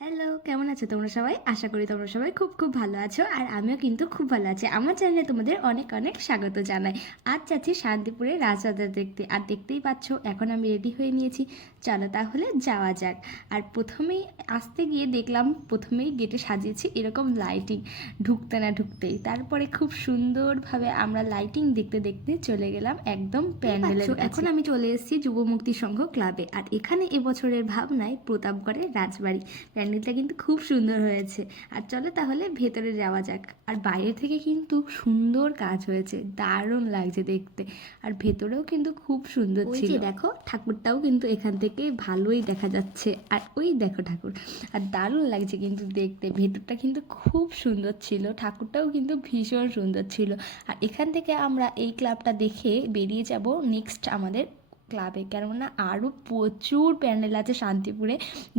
Hello কেমন আছো তোমরা সবাই? আশা করি তোমরা সবাই খুব খুব ভালো আছো আর আমিও কিন্তু খুব ভালো আছি। আমার চ্যানেলে তোমাদের অনেক অনেক স্বাগত জানাই। আজ যাচ্ছি শান্তিপুরে রাজরাজা দেখতে আর দেখতেই পাচ্ছ এখন আমি রেডি হয়ে নিয়েছি। চলো তাহলে যাওয়া যাক। আর প্রথমেই আসতে গিয়ে দেখলাম প্রথমেই গেটে সাজিয়েছি এরকম লাইটিং ঢুকতে না ঢুকতেই। তারপরে খুব সুন্দরভাবে আমরা লাইটিং দেখতে দেখতে চলে গেলাম একদম প্যান্ডেলের এখন আমি চলে এসেছি যুব মুক্তি সংঘ ক্লাবে আর এখানে এবছরের ভাবনায় প্রতাপগড়ের রাজবাড়ি। প্যান্ডেলটা কিন্তু খুব সুন্দর হয়েছে। আর চলো তাহলে ভেতরে যাওয়া যাক। আর বাইরে থেকে কিন্তু সুন্দর কাজ হয়েছে। দারুণ লাগছে দেখতে। আর ভেতরেও কিন্তু খুব সুন্দর ছিল। দেখো ঠাকুরটাও কিন্তু এখান থেকে ভালোই দেখা যাচ্ছে। আর ওই দেখো ঠাকুর। আর দারুণ লাগছে কিন্তু দেখতে। ভেতরটা কিন্তু খুব সুন্দর ছিল। ঠাকুরটাও কিন্তু ভীষণ সুন্দর ছিল। আর এখান থেকে আমরা এই ক্লাবটা দেখে বেরিয়ে যাব নেক্সট আমাদের ক্লাবে। কেননা আরও প্রচুর প্যান্ডেল আছে শান্তিপুরে,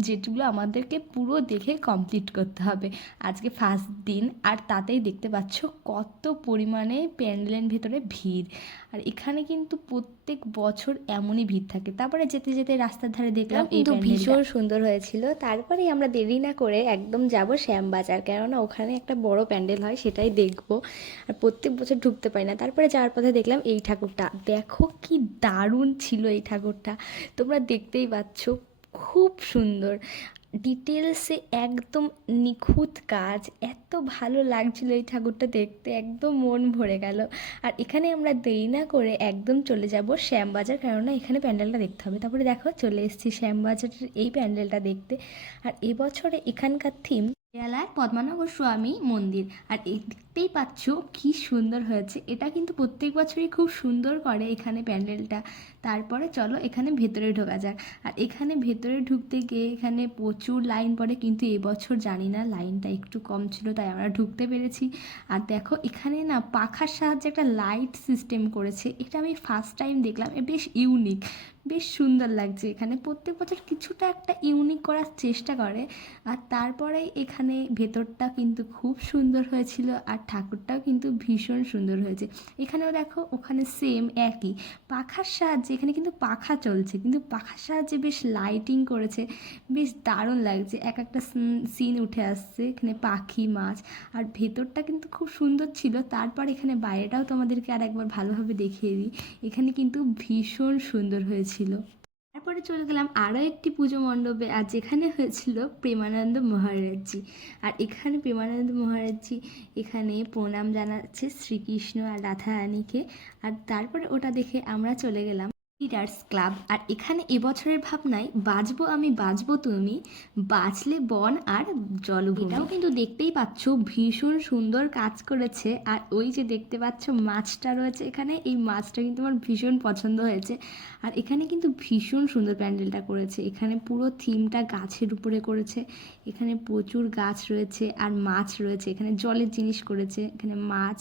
যেগুলো আমাদেরকে পুরো দেখে কমপ্লিট করতে হবে। আজকে ফার্স্ট দিন, আর তাতেই দেখতে পাচ্ছ কত পরিমাণে প্যান্ডেলের ভেতরে ভিড়। আর এখানে কিন্তু প্রত্যেক বছর এমনই ভিড় থাকে। তারপরে যেতে যেতে রাস্তার ধারে দেখলাম কিন্তু ভীষণ সুন্দর হয়েছিল। তারপরেই আমরা দেরি না করে একদম যাব শ্যামবাজার কেননা ওখানে একটা বড় প্যান্ডেল হয় সেটাই দেখব। আর প্রত্যেক বছর ঢুকতে পারি না। তারপরে যাওয়ার পথে দেখলাম এই ঠাকুরটা। দেখো কি দারুণ ছিল এই ঠাকুরটা। তোমরা দেখতেই পাচ্ছ খুব সুন্দর। ডিটেলসে একদম নিখুঁত কাজ। এত ভালো লাগছিল এই ঠাকুরটা দেখতে, একদম মন ভরে গেল। আর এখানে আমরা দেরি না করে একদম চলে যাব শ্যামবাজার, কেননা এখানে প্যান্ডেলটা দেখতে হবে। তারপরে দেখো চলে এসেছি শ্যামবাজারের এই প্যান্ডেলটা দেখতে। আর এবছরে এখানকার থিম কেরালার পদ্মানগর স্বামী মন্দির। আর দেখতেই পাচ্ছ কি সুন্দর হয়েছে। এটা কিন্তু প্রত্যেক বছরই খুব সুন্দর করে এখানে প্যান্ডেলটা। তারপরে চলো এখানে ভেতরে ঢোকা যাক। আর এখানে ভেতরে ঢুকতে গিয়ে এখানে প্রচুর লাইন পড়ে, কিন্তু এবছর জানি না, লাইনটা একটু কম ছিল, তাই আমরা ঢুকতে পেরেছি। আর দেখো এখানে না পাখার সাহায্যে একটা লাইট সিস্টেম করেছে। এটা আমি ফার্স্ট টাইম দেখলাম বেশ ইউনিক বেশ সুন্দর লাগছে এখানে। প্রত্যেক বছর কিছুটা একটা ইউনিক করার চেষ্টা করে, আর তারপরে এখানে ভেতরটা কিন্তু খুব সুন্দর হয়েছিল আর ঠাকুরটাও কিন্তু ভীষণ সুন্দর হয়েছে। এখানেও দেখো, ওখানে সেম একই। পাখার সাহায্যে, এখানে কিন্তু পাখা চলছে, কিন্তু পাখার সাহায্যে বেশ লাইটিং করেছে, বেশ দারুণ লাগছে। এক একটা সিন উঠে আসছে, এখানে পাখি, মাছ, আর ভেতরটা কিন্তু খুব সুন্দর ছিল। তারপর এখানে বাইরেটাও তোমাদেরকে আর একবার ভালোভাবে দেখিয়ে দিই। এখানে কিন্তু ভীষণ সুন্দর হয়েছিল তারপরে চলে গেলাম আরও একটি পুজো মণ্ডপে, আর যেখানে হয়েছিল প্রেমানন্দ মহারাজজি। আর এখানে প্রেমানন্দ মহারাজজি এখানে প্রণাম জানাচ্ছে শ্রীকৃষ্ণ আর রাধা রানীকে আর তারপরে ওটা দেখে আমরা চলে গেলাম লিডার্স ক্লাব আর এখানে এবছরের ভাবনায় বাঁচবো আমি বাঁচবো তুমি বাঁচলে বন আর জলভূমি। এটাও কিন্তু দেখতেই পাচ্ছ, ভীষণ সুন্দর কাজ করেছে, আর ওই যে দেখতে পাচ্ছ মাছটা রয়েছে এখানে, এই মাছটা কিন্তু আমার ভীষণ পছন্দ হয়েছে। আর এখানে কিন্তু ভীষণ সুন্দর প্যান্ডেলটা করেছে, এখানে পুরো থিমটা গাছের উপরে করেছে, এখানে প্রচুর গাছ রয়েছে আর মাছ রয়েছে, এখানে জলের জিনিস করেছে, এখানে মাছ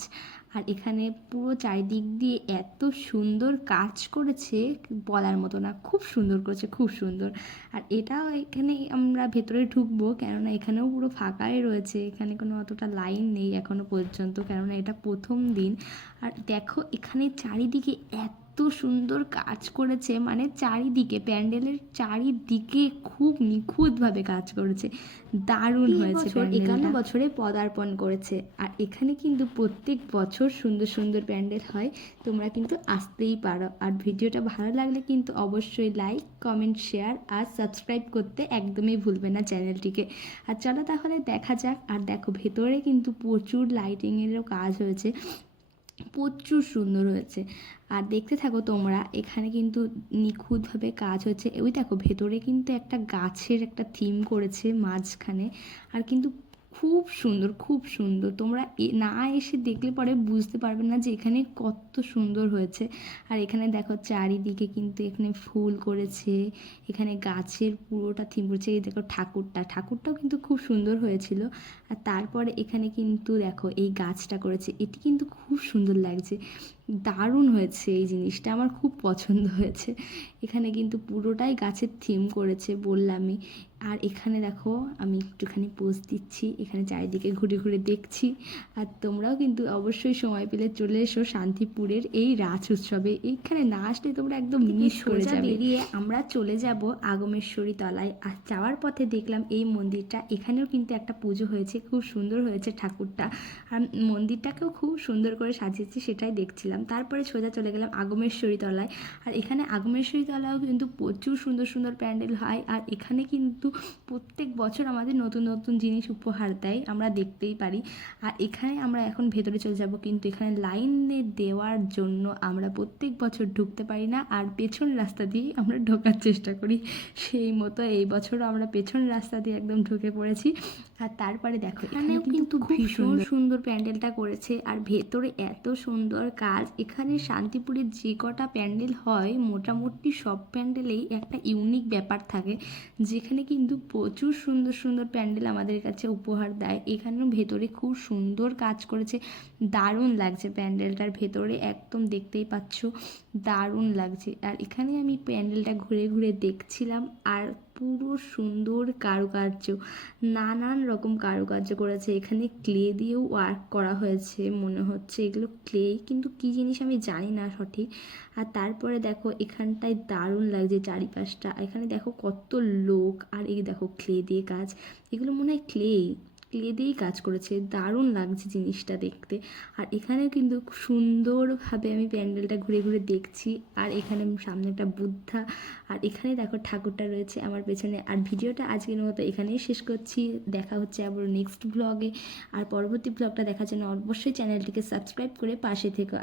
আর এখানে পুরো চারিদিক দিয়ে এত সুন্দর কাজ করেছে বলার মতো না। খুব সুন্দর করেছে, খুব সুন্দর। আর এটাও এখানে আমরা ভেতরে ঢুকবো, কেননা এখানেও পুরো ফাঁকাই রয়েছে। এখানে কোনো অতটা লাইন নেই এখনও পর্যন্ত, কেননা এটা প্রথম দিন। আর দেখো, এখানে চারিদিকে এত সুন্দর কাজ করেছে মানে চারিদিকে প্যান্ডেলের চারিদিকে খুব নিখুঁতভাবে কাজ করেছে। দারুণ হয়েছে একান্ন বছরে পদার্পণ করেছে। আর এখানে কিন্তু প্রত্যেক বছর সুন্দর সুন্দর প্যান্ডেল হয় তোমরা কিন্তু আসতেই পারো। আর ভিডিওটা ভালো লাগলে কিন্তু অবশ্যই লাইক কমেন্ট শেয়ার আর সাবস্ক্রাইব করতে একদমই ভুলবে না চ্যানেলটিকে। আর চলো তাহলে দেখা যাক। আর দেখো ভেতরে কিন্তু প্রচুর লাইটিংয়েরও কাজ হয়েছে। প্রচুর সুন্দর হয়েছে। আর দেখতে থাকো তোমরা, এখানে কিন্তু নিখুঁতভাবে কাজ হচ্ছে। ওই দেখো, ভেতরে কিন্তু একটা গাছের একটা থিম করেছে মাঝখানে। আর কিন্তু খুব সুন্দর খুব সুন্দর। তোমরা না এসে দেখলে পরে বুঝতে পারবে না যে এখানে কত সুন্দর হয়েছে। আর এখানে দেখো চারিদিকে কিন্তু এখানে ফুল করেছে, এখানে গাছের পুরোটা থিম করেছে। এই দেখো ঠাকুরটা, ঠাকুরটাও কিন্তু খুব সুন্দর হয়েছিল। আর তারপরে এখানে কিন্তু দেখো এই গাছটা করেছে, এটি কিন্তু খুব সুন্দর লাগছে। দারুণ হয়েছে এই জিনিসটা, আমার খুব পছন্দ হয়েছে। এখানে কিন্তু পুরোটাই গাছের থিম করেছে বললামই। আর এখানে দেখো আমি একটুখানি পোজ দিচ্ছি এখানে চারিদিকে ঘুরে ঘুরে দেখছি। আর তোমরাও কিন্তু অবশ্যই সময় পেলে চলে এসো শান্তিপুরের এই রাজ উৎসবে। এইখানে না আসলে তোমরা একদম মিস করে যাবে। বেরিয়ে আমরা চলে যাব আগমেশ্বরী তলায়। আর যাওয়ার পথে দেখলাম এই মন্দিরটা এখানেও কিন্তু একটা পুজো হয়েছে খুব সুন্দর হয়েছে ঠাকুরটা। আর মন্দিরটাকেও খুব সুন্দর করে সাজিয়েছে সেটাই দেখছিলাম। তারপরে সোজা চলে গেলাম আগমেশ্বরী তলায়। আর এখানে আগমেশ্বরী তলায়ও কিন্তু প্রচুর সুন্দর সুন্দর প্যান্ডেল হয়। আর এখানে কিন্তু প্রত্যেক বছর আমাদের নতুন নতুন জিনিস উপহার দেয় আমরা দেখতেই পারি। আর এখানে আমরা এখন ভেতরে চলে যাব কিন্তু এখানে লাইনে দেওয়ার জন্য আমরা প্রত্যেক বছর ঢুকতে পারি না আর পেছন রাস্তা দিয়ে আমরা ঢোকার চেষ্টা করি। সেই মতো এই বছরও আমরা পেছন রাস্তা দিয়ে একদম ঢুকে পড়েছি। আর তারপরে দেখো এখানেও কিন্তু ভীষণ সুন্দর প্যান্ডেলটা করেছে আর ভেতরে এত সুন্দর কাজ। এখানে শান্তিপুরের যে কটা প্যান্ডেল হয় মোটামুটি সব প্যান্ডেলেই একটা ইউনিক ব্যাপার থাকে। যেখানে কিন্তু প্রচুর সুন্দর সুন্দর প্যান্ডেল আমাদের কাছে উপহার দেয়। এখানেও ভেতরে খুব সুন্দর কাজ করেছে। দারুণ লাগছে প্যান্ডেলটার ভেতরে, একদম দেখতেই পাচ্ছ। দারুণ লাগছে। আর এখানে আমি প্যান্ডেলটা ঘুরে ঘুরে দেখছিলাম। আর পুরো সুন্দর কারুকার্য। নানান রকম কারুকার্য করেছে। এখানে ক্লে দিয়েও ওয়ার্ক করা হয়েছে মনে হচ্ছে। এগুলো ক্লে কিন্তু কি জিনিস আমি জানি না সঠিক। আর তারপরে দেখো, এখানটায় দারুণ লাগছে চারিপাশটা। এখানে দেখো কত লোক। আর এই দেখো ক্লে দিয়ে কাজ। এগুলো মনে হয় ক্লেই। ক্লে দিয়েই কাজ করেছে। দারুণ লাগছে জিনিসটা দেখতে। আর এখানে কিন্তু সুন্দরভাবে আমি প্যান্ডেলটা ঘুরে ঘুরে দেখছি। আর এখানে সামনে একটা বুদ্ধা। আর এখানে দেখো ঠাকুরটা রয়েছে আমার পেছনে। আর ভিডিওটা আজকের মতো এখানেই শেষ করছি। দেখা হচ্ছে আবার নেক্সট ব্লগে আর পরবর্তী ব্লগটা দেখার জন্য অবশ্যই চ্যানেলটিকে সাবস্ক্রাইব করে পাশে থেকো।